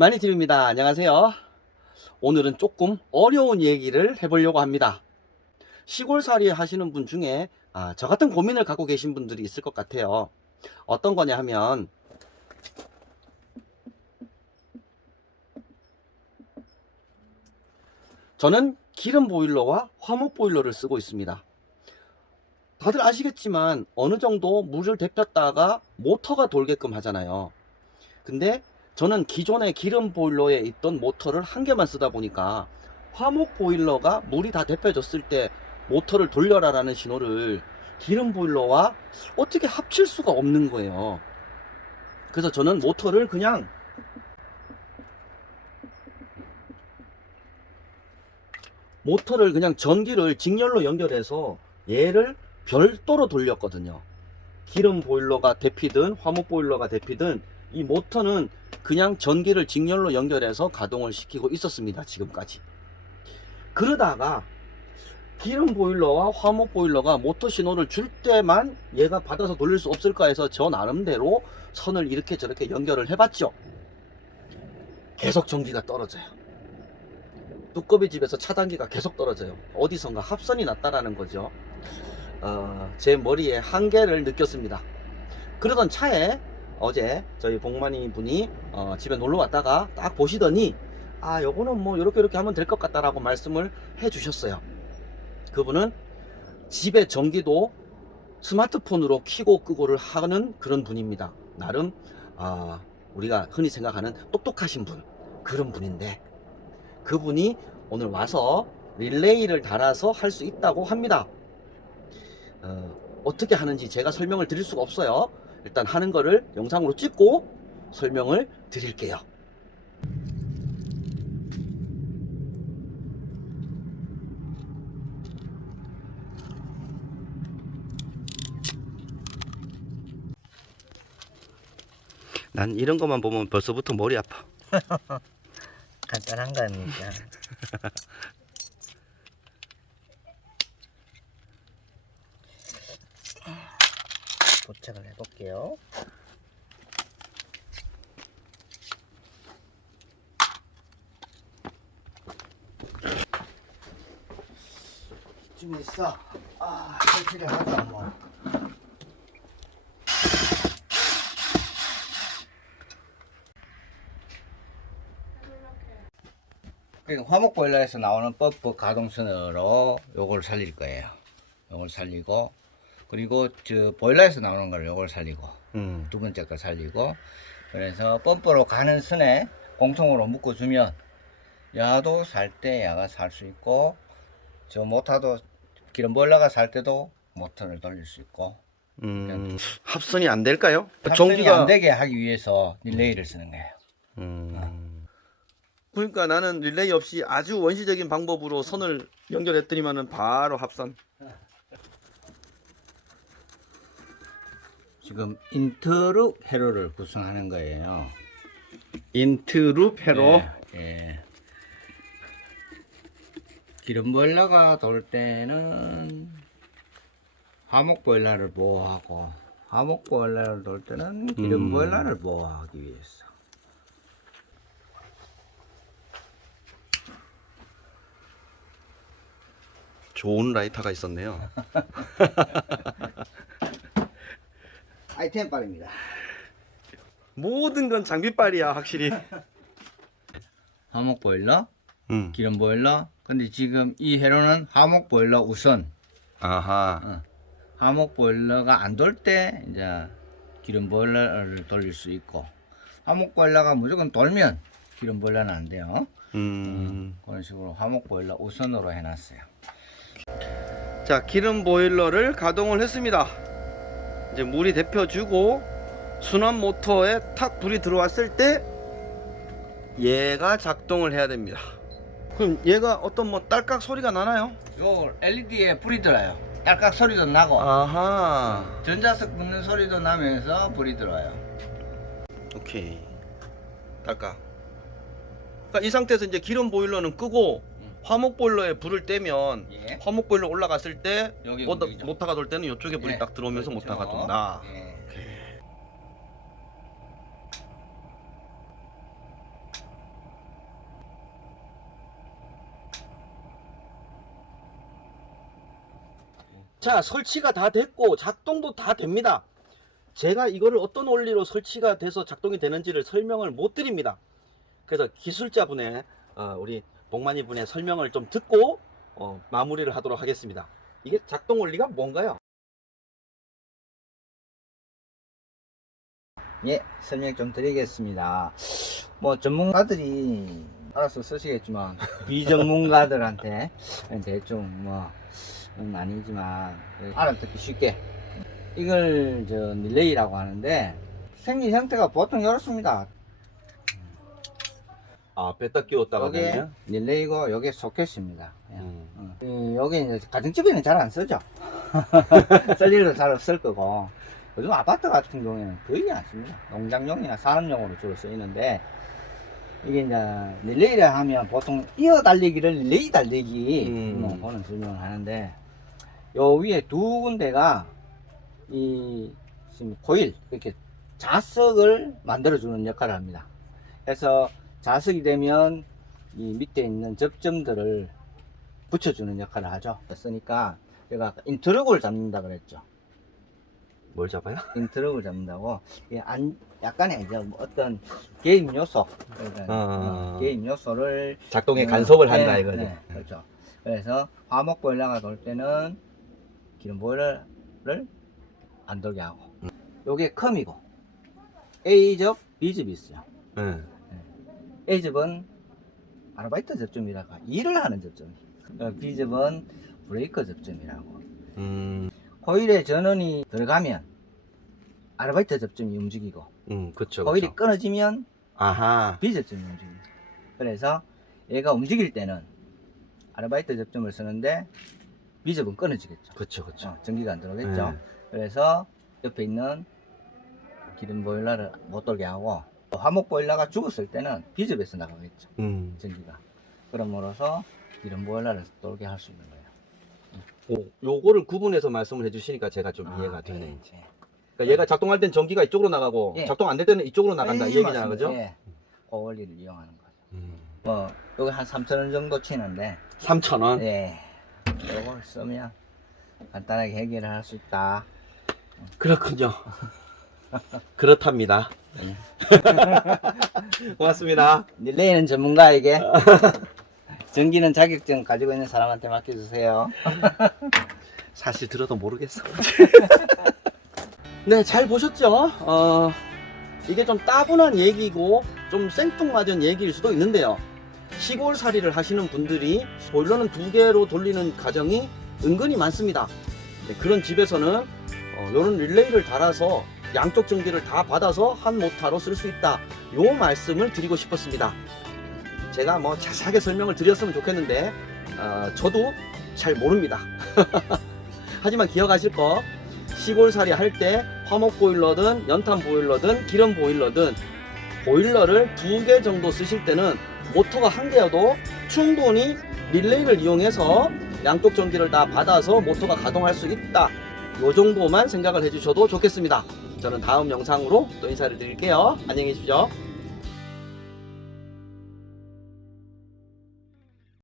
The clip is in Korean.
마니TV입니다. 안녕하세요. 오늘은 조금 어려운 얘기를 해보려고 합니다. 시골살이 하시는 분 중에 저 같은 고민을 갖고 계신 분들이 있을 것 같아요. 어떤 거냐 하면 저는 기름 보일러와 화목 보일러를 쓰고 있습니다. 다들 아시겠지만 어느 정도 물을 데폈다가 모터가 돌게끔 하잖아요. 근데 저는 기존의 기름 보일러에 있던 모터를 한 개만 쓰다 보니까 화목 보일러가 물이 다 데펴졌을 때 모터를 돌려라 라는 신호를 기름 보일러와 어떻게 합칠 수가 없는 거예요. 그래서 저는 모터를 그냥 전기를 직렬로 연결해서 얘를 별도로 돌렸거든요. 기름 보일러가 데피든 화목 보일러가 데피든 이 모터는 그냥 전기를 직렬로 연결해서 가동을 시키고 있었습니다. 지금까지. 그러다가 기름 보일러와 화목 보일러가 모터 신호를 줄 때만 얘가 받아서 돌릴 수 없을까 해서 저 나름대로 선을 이렇게 저렇게 연결을 해봤죠. 계속 전기가 떨어져요. 두꺼비 집에서 차단기가 계속 떨어져요. 어디선가 합선이 났다라는 거죠. 제 머리에 한계를 느꼈습니다. 그러던 차에 어제 저희 복만이 분이 집에 놀러 왔다가 딱 보시더니 요거는 뭐 이렇게 하면 될 것 같다라고 말씀을 해 주셨어요. 그분은 집에 전기도 스마트폰으로 켜고 끄고를 하는 그런 분입니다. 나름 우리가 흔히 생각하는 똑똑하신 분, 그런 분인데 그분이 오늘 와서 릴레이를 달아서 할 수 있다고 합니다. 어떻게 하는지 제가 설명을 드릴 수가 없어요. 일단 하는 거를 영상으로 찍고 설명을 드릴게요. 난 이런 것만 보면 벌써부터 머리 아파. 간단한 거니까. 도착을 해볼게요. 이쯤에 있어. 설치를 하자 뭐. 화목 보일러에서 나오는 펌프 가동선으로 요걸 살릴 거예요. 요걸 살리고, 그리고 저 보일러에서 나오는 걸 요걸 살리고, 두 번째 걸 살리고, 그래서 펌프로 가는 선에 공통으로 묶어주면 야도 살 때 야가 살 수 있고, 저 모터도 기름 보일러가 살 때도 모터를 돌릴 수 있고. 합선이 안 될까요? 합선이 안 되게 하기 위해서 릴레이를 쓰는 거예요. 그러니까 나는 릴레이 없이 아주 원시적인 방법으로 선을 연결했더니만은 바로 합선. 지금 인트룹 회로를 구성하는 거예요. 인트룹 회로. 예. 기름 보일러가 돌 때는 화목 보일러를 보호하고, 화목 보일러를 돌 때는 기름 보일러를 보호하기 위해서. 좋은 라이터가 있었네요. 아이템빨입니다. 모든 건 장비빨이야, 확실히. 화목 보일러, 기름 보일러. 근데 지금 이 회로는 화목 보일러 우선. 아하. 화목 보일러가 안 돌 때 이제 기름 보일러를 돌릴 수 있고, 화목 보일러가 무조건 돌면 기름 보일러는 안 돼요. 그런 식으로 화목 보일러 우선으로 해놨어요. 자, 기름 보일러를 가동을 했습니다. 이제 물이 데펴주고 순환 모터에 탁 불이 들어왔을 때 얘가 작동을 해야 됩니다. 그럼 얘가 어떤 뭐 딸깍 소리가 나나요? 요 LED에 불이 들어요. 딸깍 소리도 나고, 아하. 전자석 붙는 소리도 나면서 불이 들어요. 오케이. 딸깍. 그러니까 이 상태에서 이제 기름 보일러는 끄고 화목 보일러에 불을 떼면 예. 화목 보일러 올라갔을 때 여기 모터, 움직이죠. 모터가 돌 때는 이쪽에 불이 예, 딱 들어오면서 그렇죠. 모터가 돈다. 예. 자, 설치가 다 됐고 작동도 다 됩니다. 제가 이거를 어떤 원리로 설치가 돼서 작동이 되는지를 설명을 못 드립니다. 그래서 기술자분의 우리 복만이 분의 설명을 좀 듣고 마무리를 하도록 하겠습니다. 이게 작동 원리가 뭔가요? 예, 설명 좀 드리겠습니다. 뭐 전문가들이 알아서 쓰시겠지만 비전문가들한테 대충 아니지만 알아듣기 쉽게 이걸 릴레이라고 하는데 생긴 형태가 보통 이렇습니다. 뺐다 끼웠다가 여기 되면 릴레이고 여기 소켓입니다. 여기 이제 가정집에는 잘 안 쓰죠. 쓸 일도 잘 없을 거고 요즘 아파트 같은 경우에는 거의 안 씁니다. 농장용이나 산업용으로 주로 쓰이는데 이게 이제 릴레이를 하면 보통 이어 달리기를 릴레이 달리기 그런 설명을 하는데 요 위에 두 군데가 이 지금 코일 이렇게 자석을 만들어주는 역할을 합니다. 그래서 자석이 되면 이 밑에 있는 접점들을 붙여주는 역할을 하죠. 그러니까 제가 인터럭을 잡는다 그랬죠. 뭘 잡아요? 인터럭을 잡는다고 약간의 이제 어떤 개입 요소, 개입 요소를 작동에 간섭을 한다 네, 이거죠. 네, 그렇죠. 그래서 화목 보일러가 돌 때는 기름 보일러를 안 돌게 하고 요게 컴이고 A접, B접이 있어요. A접은 아르바이트 접점이라고 일을 하는 접점이, B접은 브레이커 접점이라고. 코일에 전원이 들어가면 아르바이트 접점이 움직이고 그쵸. 코일이 끊어지면 아하. B접점이 움직입니다. 그래서 얘가 움직일 때는 아르바이트 접점을 쓰는데 B접은 끊어지겠죠. 그쵸. 전기가 안 들어오겠죠. 그래서 옆에 있는 기름 보일러를 못 돌게 하고 화목 보일러가 죽었을 때는 B접에서 나가겠죠. 전기가. 그럼으로써 기름 보일러를 돌게 할 수 있는 거예요. 요거를 구분해서 말씀을 해주시니까 제가 좀 이해가 되네. 이제. 그러니까 얘가 작동할 땐 전기가 이쪽으로 나가고 작동 안 될 때는 이쪽으로 나간다 이 얘기잖아, 그죠? 예. 그 원리를 이용하는 거죠. 요게 한 3,000원 정도 치는데 3,000원? 예. 요걸 쓰면 간단하게 해결을 할 수 있다. 그렇군요. 그렇답니다. 고맙습니다. 릴레이는 전문가에게, 전기는 자격증 가지고 있는 사람한테 맡겨주세요. 사실 들어도 모르겠어. 네, 잘 보셨죠? 이게 좀 따분한 얘기고 좀 생뚱맞은 얘기일 수도 있는데요. 시골살이를 하시는 분들이 보일러는 2개로 돌리는 가정이 은근히 많습니다. 네, 그런 집에서는 이런 릴레이를 달아서 양쪽 전기를 다 받아서 한 모타로 쓸 수 있다. 요 말씀을 드리고 싶었습니다. 제가 뭐 자세하게 설명을 드렸으면 좋겠는데 저도 잘 모릅니다. 하지만 기억하실 거, 시골살이 할 때 화목 보일러든 연탄 보일러든 기름 보일러든 보일러를 2개 정도 쓰실 때는 모터가 1개여도 충분히 릴레이를 이용해서 양쪽 전기를 다 받아서 모터가 가동할 수 있다. 요 정도만 생각을 해주셔도 좋겠습니다. 저는 다음 영상으로 또 인사를 드릴게요. 안녕히 계십시오.